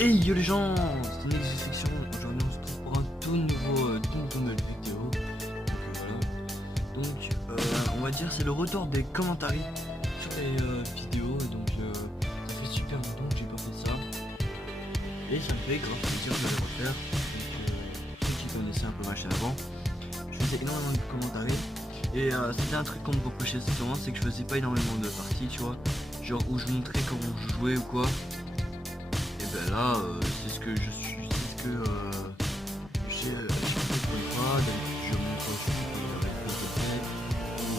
Hey yo les gens, c'est une Section. Aujourd'hui on se retrouve pour un tout nouvelle vidéo. Donc on va dire c'est le retour des commentaires sur les vidéos. Donc ça fait super longtemps que j'ai pas fait ça. Et ça me fait grave plaisir de les refaire. Donc ceux qui connaissaient un peu ma chaîne avant, je faisais énormément de commentaires. Et c'était un truc qu'on me reprochait souvent, c'est que je faisais pas énormément de parties, tu vois. Genre où je montrais comment je jouais ou quoi. Et ben là, c'est ce que je suis, c'est ce que j'ai fait pour une fois. D'habitude, je montre aussi avec le côté ou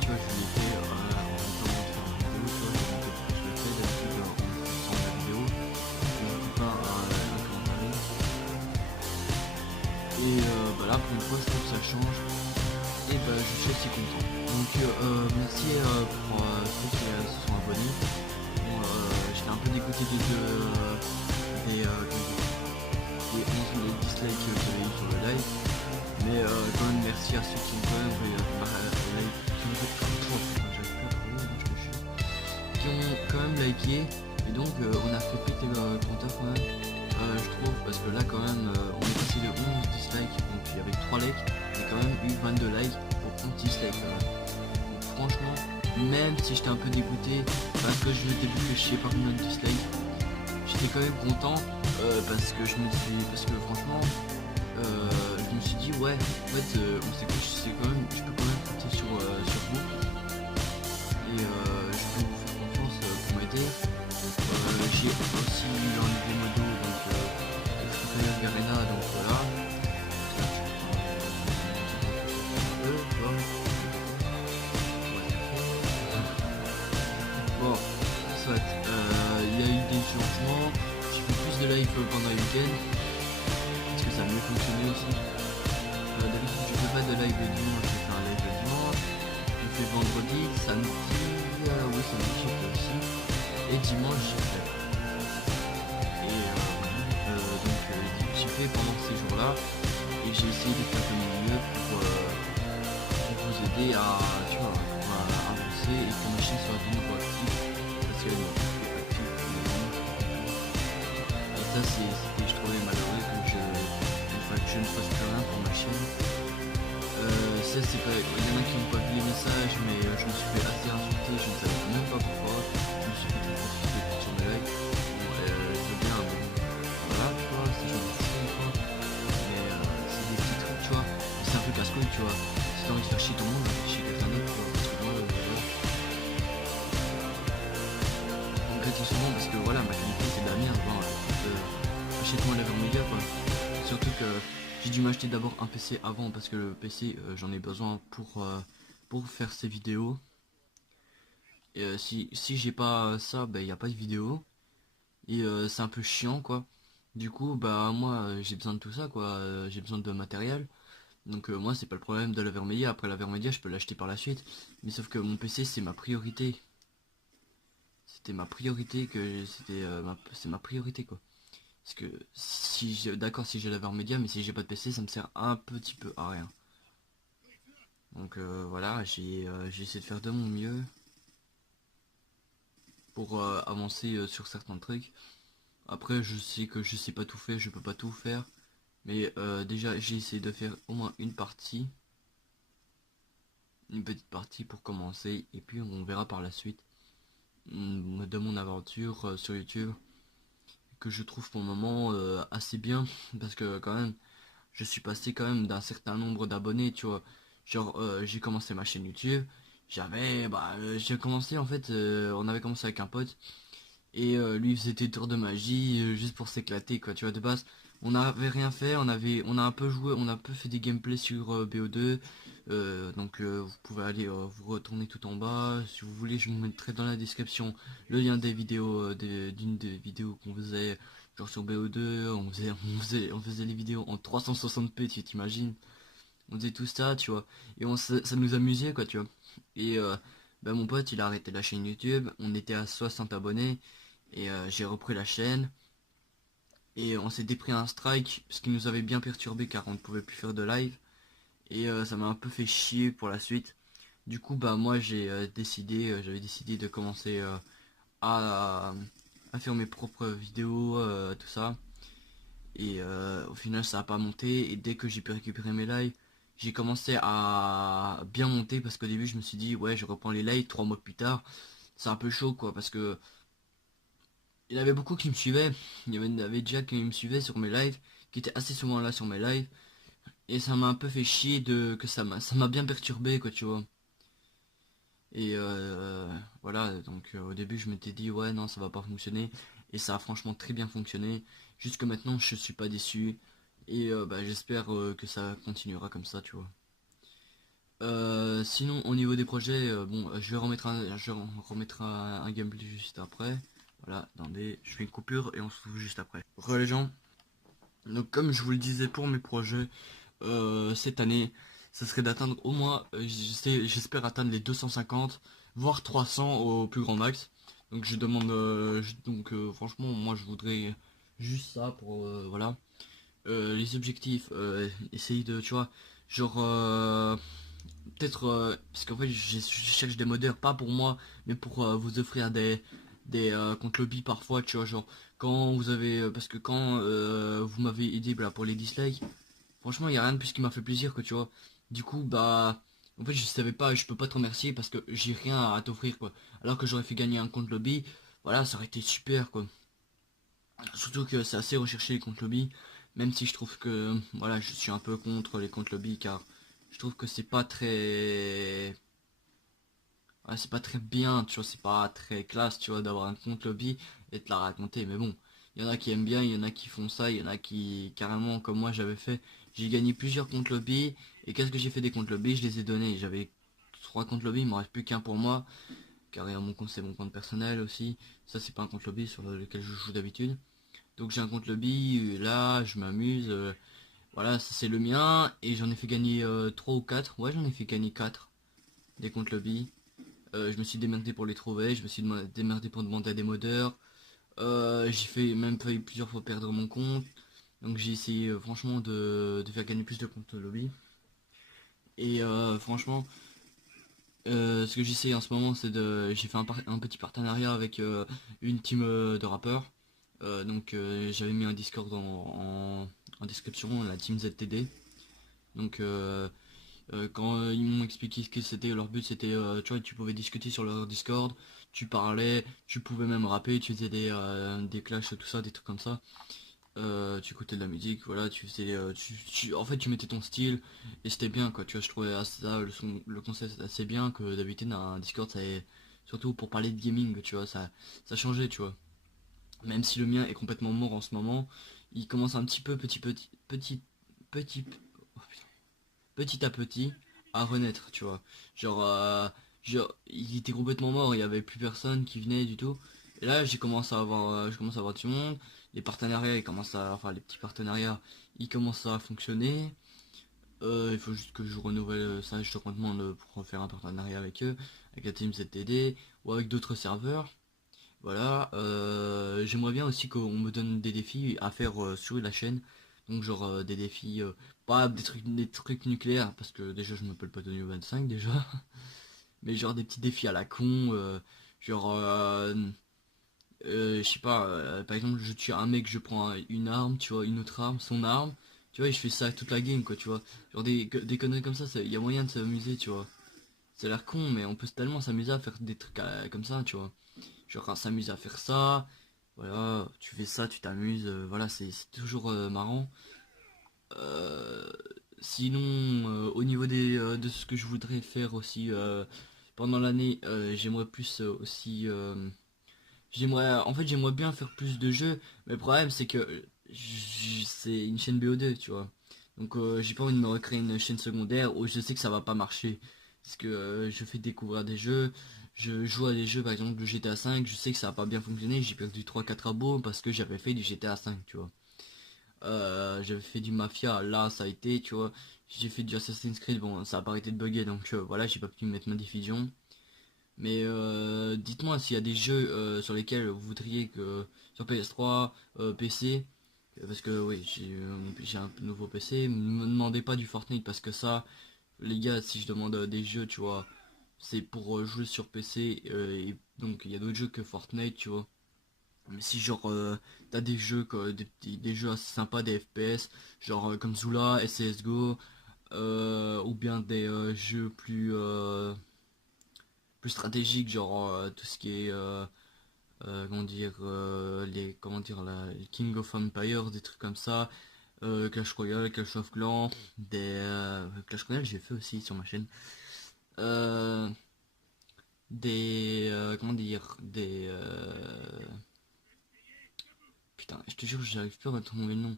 tu vois, je l'ai fait en même temps de faire une vidéo, tu vois, je montre pourquoi je le fais. D'habitude, en faisant la vidéo, je ne dis pas un commentaire. Et bah là, pour une fois, je trouve que ça change. Et bah, je suis assez content. Donc, merci pour ceux qui se sont abonnés. Bon, j'étais un peu dégoûté des 11 dislikes que j'avais eu sur le live, mais quand même merci à ceux qui ont quand même qui ont quand même liké. Et donc on a fait péter le compteur quand même, je trouve, parce que là quand même on est passé de 11 dislikes, donc il y avait 3 likes, j'ai quand même eu 22 likes pour 11 dislikes. Donc franchement, même si j'étais un peu dégoûté parce que je m'étais fait par une dislike, j'étais quand même content parce que franchement je me suis dit ouais, en fait je peux quand même compter sur vous, et je peux vous faire confiance pour m'aider. J'ai aussi enlevé modo, donc Garena, donc voilà. Bon, soit, il y a eu des changements, j'ai fait plus de live pendant le week-end, parce que ça a mieux fonctionné aussi. D'habitude je fais pas de live le dimanche, je fais un live le dimanche, je fais vendredi, samedi, oui samedi j'ai fait aussi, et dimanche j'ai fait. Et donc j'ai fait pendant ces jours-là, et j'ai essayé de faire de mon mieux pour vous aider à, tu vois, à avancer et que ma chaîne soit de nouveau active, parce qu'elle est active. Et ça c'était, je trouvais malheureux que je ne fasse plus rien pour ma chaîne. Ça c'est pas, il y en a qui n'ont pas vu les messages, mais je me suis fait assez insulter, je ne savais même pas pourquoi. Je me suis fait tout profiter sur mes likes. Bon, c'est bien, bon, voilà, tu vois, c'est gentil des fois, mais c'est des petits trucs, tu vois. C'est un peu casse-couille, tu vois. Si t'as envie de faire chier ton monde, fais chier quelqu'un d'autre, tu vois. Parce que moi, voilà. Je regrette souvent parce que voilà, ma qualité c'est de la merde, bon, achète-moi la média, quoi. Surtout que j'ai dû m'acheter d'abord un PC avant, parce que le PC j'en ai besoin pour faire ces vidéos. Et si j'ai pas ça, bah il n'y a pas de vidéo. Et c'est un peu chiant, quoi. Du coup, bah moi j'ai besoin de tout ça, quoi. J'ai besoin de matériel. Donc moi c'est pas le problème de l'Avermedia. Après l'Avermedia je peux l'acheter par la suite. Mais sauf que mon PC c'est ma priorité. C'était ma priorité, c'est ma priorité, quoi. Parce que d'accord, si j'ai l'Avermedia, mais si j'ai pas de PC ça me sert un petit peu à rien. Donc voilà, j'ai essayé de faire de mon mieux pour avancer sur certains trucs. Après je sais que je sais pas tout faire, je peux pas tout faire. Mais déjà j'ai essayé de faire au moins une partie. Une petite partie pour commencer. Et puis on verra par la suite de mon aventure sur YouTube. Que je trouve pour le moment assez bien. Parce que quand même, je suis passé quand même d'un certain nombre d'abonnés, tu vois. Genre j'ai commencé ma chaîne YouTube. J'ai commencé en fait, on avait commencé avec un pote. Et lui il faisait des tours de magie juste pour s'éclater, quoi, tu vois. De base on n'avait rien fait, on a un peu joué, on a un peu fait des gameplays sur BO2. Donc vous pouvez aller vous retourner tout en bas si vous voulez, je vous mettrai dans la description le lien des vidéos, d'une des vidéos qu'on faisait genre sur BO2. On faisait les vidéos en 360p, tu t'imagines. On faisait tout ça, tu vois, et ça nous amusait, quoi, tu vois. Et bah, mon pote il a arrêté la chaîne YouTube, on était à 60 abonnés. Et j'ai repris la chaîne. Et on s'était pris un strike, ce qui nous avait bien perturbé car on ne pouvait plus faire de live. Et ça m'a un peu fait chier pour la suite. Du coup bah moi j'avais décidé de commencer à à faire mes propres vidéos, tout ça. Et au final ça a pas monté, et dès que j'ai pu récupérer mes lives, j'ai commencé à bien monter, parce qu'au début je me suis dit ouais je reprends les lives 3 mois plus tard. C'est un peu chaud quoi, parce que il y en avait beaucoup qui me suivaient. Il y avait déjà qui me suivaient sur mes lives, qui étaient assez souvent là sur mes lives. Et ça m'a un peu fait chier de que ça m'a bien perturbé quoi, tu vois. Et voilà, donc au début je m'étais dit ouais non ça va pas fonctionner. Et ça a franchement très bien fonctionné. Jusque maintenant je suis pas déçu. Et bah, j'espère que ça continuera comme ça, tu vois. Sinon au niveau des projets, bon je vais remettre un gameplay juste après. Voilà, attendez, je fais une coupure et on se retrouve juste après. Re les gens. Donc comme je vous le disais pour mes projets, cette année, ça serait d'atteindre au moins, j'espère atteindre les 250, voire 300 au plus grand max. Donc je demande, franchement, moi je voudrais juste ça pour, voilà. Les objectifs, essayer de, tu vois, genre, peut-être, parce qu'en fait je cherche des modeurs, pas pour moi, mais pour vous offrir des comptes lobby parfois, tu vois, genre, quand vous avez, parce que quand vous m'avez aidé bah, pour les dislikes, franchement, il y a rien de plus qui m'a fait plaisir que tu vois. Du coup, bah, en fait, je savais pas, je peux pas te remercier parce que j'ai rien à t'offrir quoi. Alors que j'aurais fait gagner un compte lobby, voilà, ça aurait été super quoi. Surtout que c'est assez recherché les comptes lobby, même si je trouve que, voilà, je suis un peu contre les comptes lobby car je trouve que c'est pas très, ouais, c'est pas très bien, tu vois, c'est pas très classe, tu vois, d'avoir un compte lobby et te la raconter. Mais bon, il y en a qui aiment bien, il y en a qui font ça, il y en a qui, carrément, comme moi j'avais fait, j'ai gagné plusieurs comptes lobby. Et qu'est-ce que j'ai fait des comptes lobby? Je les ai donnés. J'avais 3 comptes lobby, il m'en reste plus qu'un pour moi. Car mon compte, c'est mon compte personnel aussi. Ça, c'est pas un compte lobby sur lequel je joue d'habitude. Donc j'ai un compte lobby, là, je m'amuse. Voilà, ça c'est le mien. Et j'en ai fait gagner 3 ou 4. Ouais, j'en ai fait gagner 4 des comptes lobby. Je me suis démerdé pour les trouver, je me suis démerdé pour demander à des modeurs. J'ai fait même failli plusieurs fois perdre mon compte. Donc j'ai essayé franchement de faire gagner plus de comptes lobby. Et franchement, ce que j'essaye en ce moment, c'est j'ai fait un petit partenariat avec une team de rappeurs. J'avais mis un Discord en description, la team ZTD. Donc quand ils m'ont expliqué ce que c'était, leur but c'était, tu vois, tu pouvais discuter sur leur Discord, tu parlais, tu pouvais même rapper, tu faisais des clashs, tout ça, des trucs comme ça. Tu écoutais de la musique, voilà, tu faisais, en fait tu mettais ton style et c'était bien quoi, tu vois, je trouvais ça, le concept assez bien que d'habitude un Discord ça est, surtout pour parler de gaming, tu vois, ça changeait, tu vois. Même si le mien est complètement mort en ce moment, il commence un petit peu, petit, oh, petit à petit à renaître, tu vois. Genre, il était complètement mort, il y avait plus personne qui venait du tout. Et là, je commence à avoir du monde. Les partenariats, enfin les petits partenariats, ils commencent à fonctionner. Il faut juste que je renouvelle ça, je te demande pour faire un partenariat avec eux, avec la team ZTD ou avec d'autres serveurs. Voilà, j'aimerais bien aussi qu'on me donne des défis à faire sur la chaîne. Donc genre des défis, pas des trucs nucléaires, parce que déjà je m'appelle pas Tony 25 déjà. Mais genre des petits défis à la con, genre je sais pas, par exemple je tue un mec, je prends une arme, tu vois, une autre arme, son arme, tu vois, et je fais ça toute la game quoi, tu vois. Genre des conneries comme ça, il y a moyen de s'amuser, tu vois. Ça a l'air con, mais on peut tellement s'amuser à faire des trucs comme ça, tu vois. Genre on s'amuse à faire ça, voilà, tu fais ça, tu t'amuses, voilà, c'est toujours marrant. Euh, Sinon, au niveau de ce que je voudrais faire aussi pendant l'année, j'aimerais plus aussi, en fait, j'aimerais bien faire plus de jeux, mais le problème c'est que c'est une chaîne BO2, tu vois. Donc j'ai pas envie de me recréer une chaîne secondaire où je sais que ça va pas marcher. Parce que je fais découvrir des jeux, je joue à des jeux, par exemple le GTA 5, je sais que ça a pas bien fonctionné, j'ai perdu 3-4 abos parce que j'avais fait du GTA 5, tu vois. J'avais fait du Mafia, là ça a été, tu vois. J'ai fait du Assassin's Creed, bon ça a pas arrêté de bugger, donc voilà, j'ai pas pu mettre ma diffusion. Mais dites-moi s'il y a des jeux sur lesquels vous voudriez que sur PS3, PC, parce que oui, j'ai un nouveau PC. Me demandez pas du Fortnite parce que ça, les gars, si je demande des jeux, tu vois, c'est pour jouer sur PC et donc il y a d'autres jeux que Fortnite, tu vois. Mais si genre t'as des jeux des jeux assez sympas, des FPS, genre comme Zula, CSGO, ou bien des jeux plus stratégiques, genre tout ce qui est comment dire les King of Empire, des trucs comme ça, Clash Royale, Clash of Clans, Clash Royale j'ai fait aussi sur ma chaîne. Euh, comment dire putain, je te jure, j'arrive plus à retrouver le nom.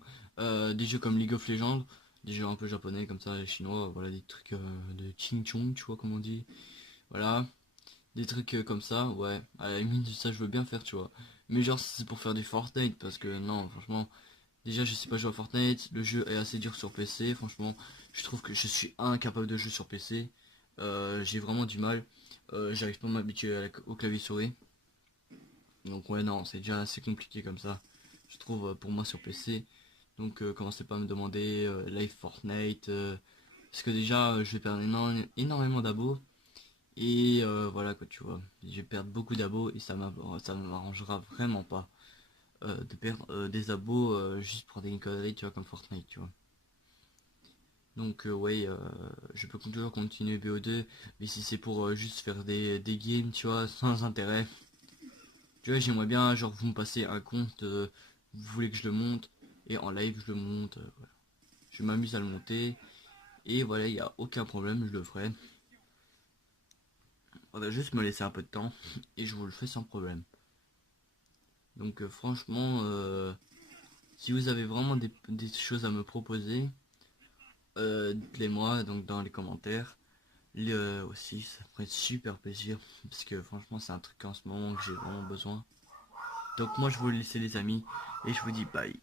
Des jeux comme League of Legends, des jeux un peu japonais comme ça, chinois, voilà, des trucs de Ching Chong, tu vois comment on dit. Voilà, des trucs comme ça, ouais. À la limite, ça je veux bien faire, tu vois. Mais genre, si c'est pour faire du Fortnite, parce que non, franchement, déjà je sais pas jouer à Fortnite, le jeu est assez dur sur PC, franchement, je trouve que je suis incapable de jouer sur PC. J'ai vraiment du mal. J'arrive pas à m'habituer au clavier souris. Donc ouais non, c'est déjà assez compliqué comme ça. Je trouve pour moi sur PC. Donc commencez pas à me demander live Fortnite. Parce que déjà je vais perdre énormément d'abos. Et voilà quoi tu vois. Je vais perdre beaucoup d'abos et ça m'arrangera vraiment pas de perdre des abos juste pour des conneries tu vois comme Fortnite tu vois. Donc ouais je peux toujours continuer BO2. Mais si c'est pour juste faire des games tu vois sans intérêt. Tu vois, j'aimerais bien, genre, vous me passez un compte, vous voulez que je le monte, et en live, je le monte. Voilà. Je m'amuse à le monter, et voilà, il n'y a aucun problème, je le ferai. On va juste me laisser un peu de temps, et je vous le fais sans problème. Donc, franchement, si vous avez vraiment des choses à me proposer, dites-les moi donc dans les commentaires. Aussi, ça me ferait super plaisir, parce que franchement, c'est un truc en ce moment que j'ai vraiment besoin. Donc, moi, je vous laisse les amis, et je vous dis bye.